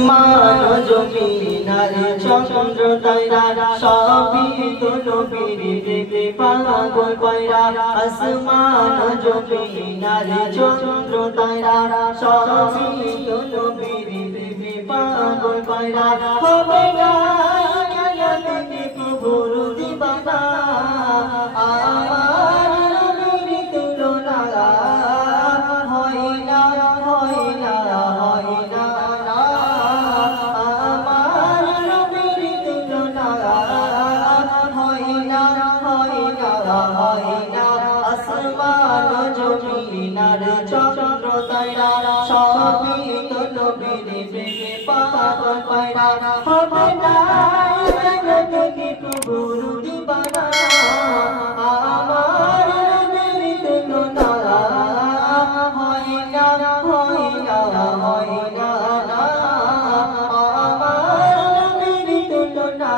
মান জমিনার চন্দ্র তারা সবই তো নবীর প্রেমে পাগল কইরা আসমান জমিনার চন্দ্র তারা সবই তো নবীর প্রেমে পাগল কইরা হবে না কেয়ামতে প্রভুর দিবানা আমার নবীর তুলনা হয় না হয় না হয় না আসমান জমিনার চন্দ্র তারা সবই তো নবীর প্রেমে পাগল কইরা হবে না কেয়ামতে প্রভুর দিবানা আমার নবীর তুলনা হয় না হয় না হয় না আমার নবীর তুলনা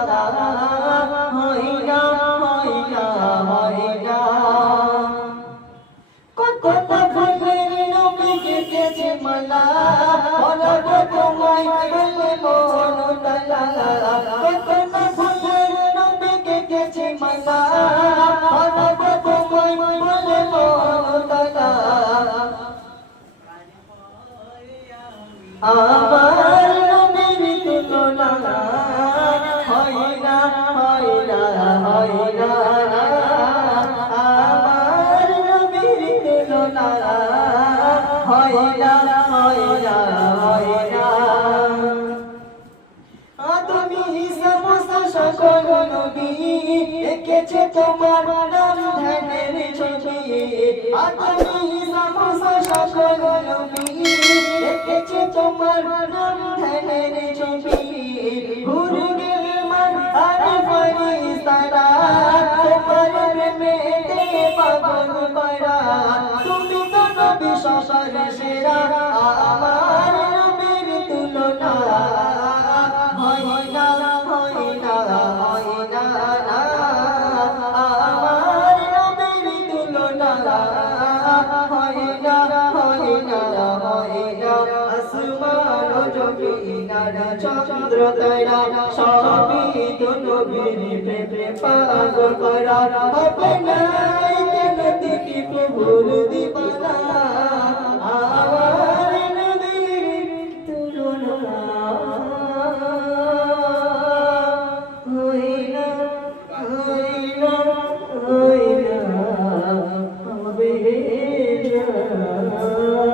হয় না হয় না হয় না কত ফুলের নবীকে কেছে মালা বলা গো তোমায় বলে মন তালা কত ফুলের নবীকে কেছে মালা বলা গো তোমায় বলে মন তালা আমার নবীর তুলনা হয় না হয় না হয় না আমার নবীর তুলনা হয় না হয় না হয় না তুমি সমস্ত সকল নবী এঁকেছে তোমার নাম ধ্যানের ছবি তুমি সমস্ত সকল নবী এঁকেছে তোমার নাম ধ্যানের ছবি ঘুরে গেলে মান আর ফেরেশতারা তোমার প্রেমেতে পাগল কইরা তুমি তো নবী সবার সেরা আমার নবীর তুলনা হয় না হয় না হয় না আমার নবীর তুলনা হয় না হয় না হয় না আসমান জমিনার চন্দ্র তারা সবই তো নবীর প্রেমে পাগল কইরা হবে না কেয়ামতে প্রভুর দিবানা